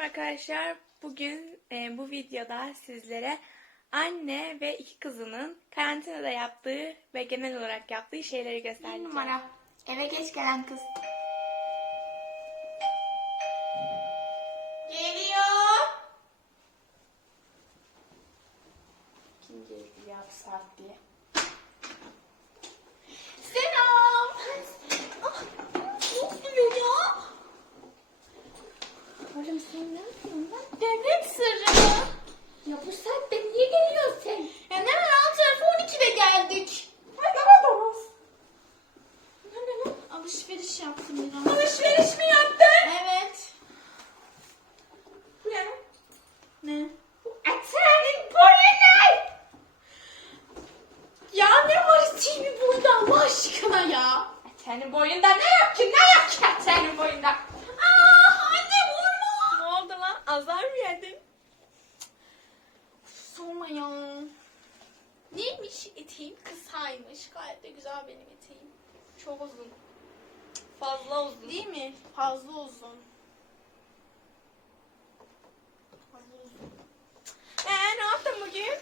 Merhaba arkadaşlar. Bugün e, bu videoda sizlere anne ve iki kızının karantinada yaptığı ve genel olarak yaptığı şeyleri Bir göstereceğim. numara. Eve geç gelen kız. Geliyor. Kim geldi ya bu saat diye. Selam. Ah, ne oluyor ya? Oğlum sen ne yapıyorsun lan? Devlet sırrı. Ya bu saatte niye geliyorsun sen? Ya ne var alt tarafı 12'de geldik. Ay ne kadar Ne ne lan? Alışveriş yaptım biraz. Alışveriş mi yaptın? Evet. Bu ne lan? Ne? Eteğinin boyu ne? Ya ne var TV burada Allah aşkına Eteğinin boyunda ne yok ki? Ne yok ki eteğinin boyunda? Aa anne vurma. Ne oldu lan? Azar mı yedin? Sorma ya. Neymiş eteğim? Kısaymış. Gayet de güzel benim eteğim. Çok uzun. Fazla uzun. Değil mi? Fazla uzun. Fazla uzun. Ee, ne yaptın bugün?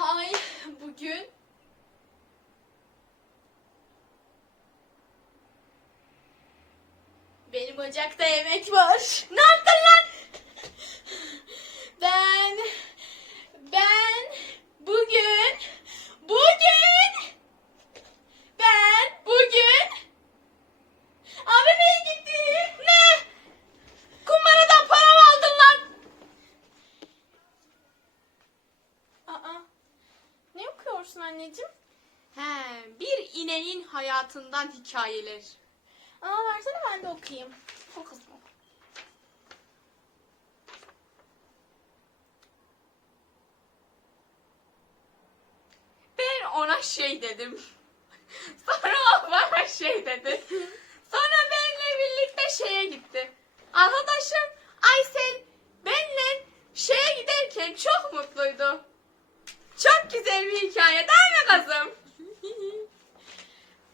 Ay bugün benim ocakta yemek var. Ne yaptın lan? Ben ben bugün bugün ben bugün AVM'ye gittim. Ne? Kumbaradan para mı aldın lan? Aa. Ne okuyorsun anneciğim? He, bir ineğin hayatından hikayeler. Aa versene ben de okuyayım. O kızım. Ben ona şey dedim. Sonra o bana şey dedi. Sonra benimle birlikte şeye gitti. Arkadaşım Aysel benimle şeye giderken çok mutluydu. Çok güzel bir hikaye değil mi kızım?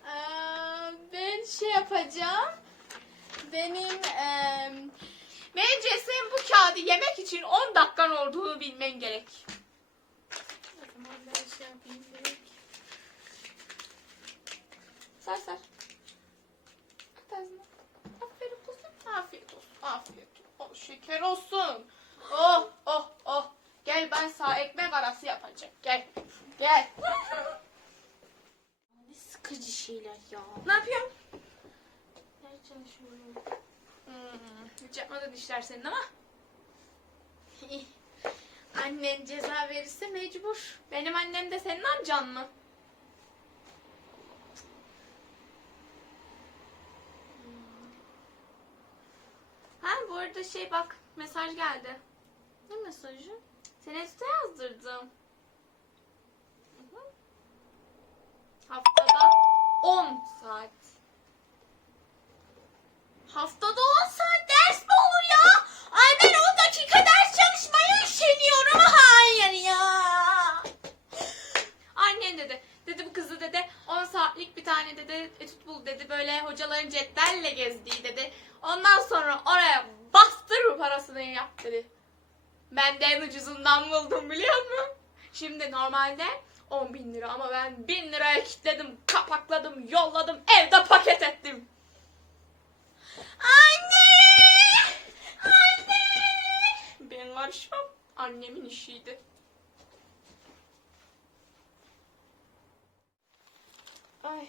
Ee, ben şey yapacağım. Benim em, Bence kağıdı yemek için 10 dakikan olduğunu bilmen gerek. o zaman ben şey yapayım direkt. Sar sar. At ağzına. Aferin kuzum. Afiyet olsun. Afiyet olsun. Oh, şeker olsun. Oh oh oh. Gel ben sana ekmek arası yapacağım. Gel. Gel. Ne sıkıcı şeyler ya. ne yapıyorsun? Ders çalışıyorum. Hmm, hiç yapmadın işler senin ama. Annen ceza verirse mecbur. Benim annem de senin amcan mı? Ha bu arada şey bak mesaj geldi. Ne mesajı? Seni üste yazdırdım. Haftada 10 saat. Haftada 10 saat ders mi olur ya? Ay ben 10 dakika ders çalışmaya üşeniyorum. Hayır ya. Annen dedi. Dedi bu kızı dedi 10 saatlik bir tane dedi etüt bul dedi. Böyle hocaların cetvelle gezdiği dedi. Ondan sonra oraya bastır parasını yap dedi. Ben de en ucuzundan buldum biliyor musun? Şimdi normalde 10 bin lira ama ben 1000 liraya kilitledim, kapakladım, yolladım, evde paket ettim. Anne! Anne! Ben karışmam. Annemin işiydi. Ay,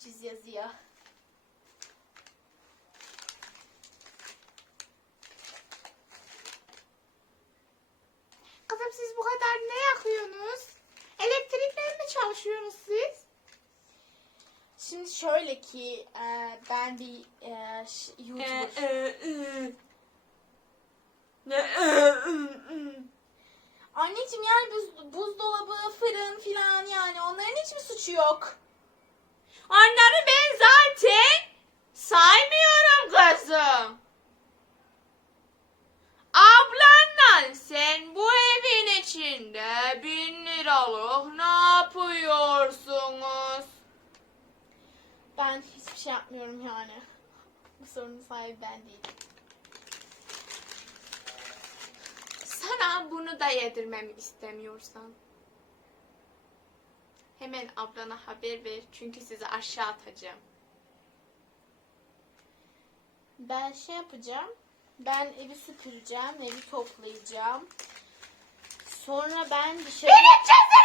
gideceğiz yazıya. Kızım siz bu kadar ne yakıyorsunuz? Elektrikle mi çalışıyorsunuz siz? Şimdi şöyle ki e, ben bir e, YouTuber. Anneciğim yani buz, buzdolabı, fırın filan yani onların hiç mi suçu yok? Onları ben zaten saymıyorum kızım. Ablanla sen bu evin içinde bin liralık ne yapıyorsunuz? Ben hiçbir şey yapmıyorum yani. Bu sorunun sahibi ben değilim. Sana bunu da yedirmemi istemiyorsan. Hemen ablana haber ver çünkü sizi aşağı atacağım. Ben şey yapacağım. Ben evi süpüreceğim, evi toplayacağım. Sonra ben dışarı... Benim